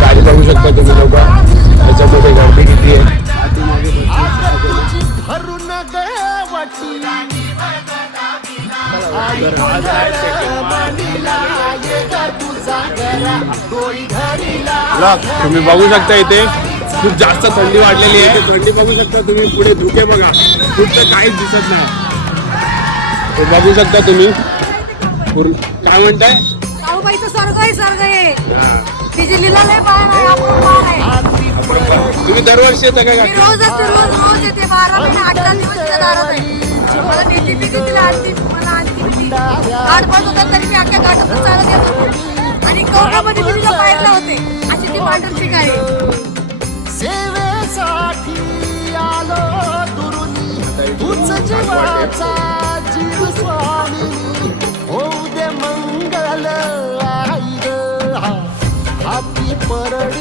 गाडी बघू शकता तुम्ही लोक, त्याच्यामध्ये गर्दी किती आहे. तुम्ही बघू शकता इथे खूप जास्त थंडी वाढलेली आहे. थंडी बघू शकता तुम्ही, पुढे धुके बघा, कुठं काहीच दिसत नाही. बघू शकता तुम्ही. काय म्हणताय? साऊबाईचं स्वर्ग आहे, स्वर्ग आहे. तिची लीला लय पाहण आहे, आपण पाहण आहे. तुम्ही दरवर्षी येता का? मी रोज येते, रोज येते. 12 महिने 8 दिवस तिच्या दारात आहे. मला नेते मी तिला आणते, मला आणते मी. घाट बंद होता तरी मी अख्ख्या घाटातून चालत येत होते. आणि कौकामध्ये मी तिला पाहिलं होते. अशी ती पांढरची गाय. सेवेसाठी आलो दुरुनी, तूच जीवाचा जीव स्वामी. होऊ दे मंगल आई ग, हाती परडी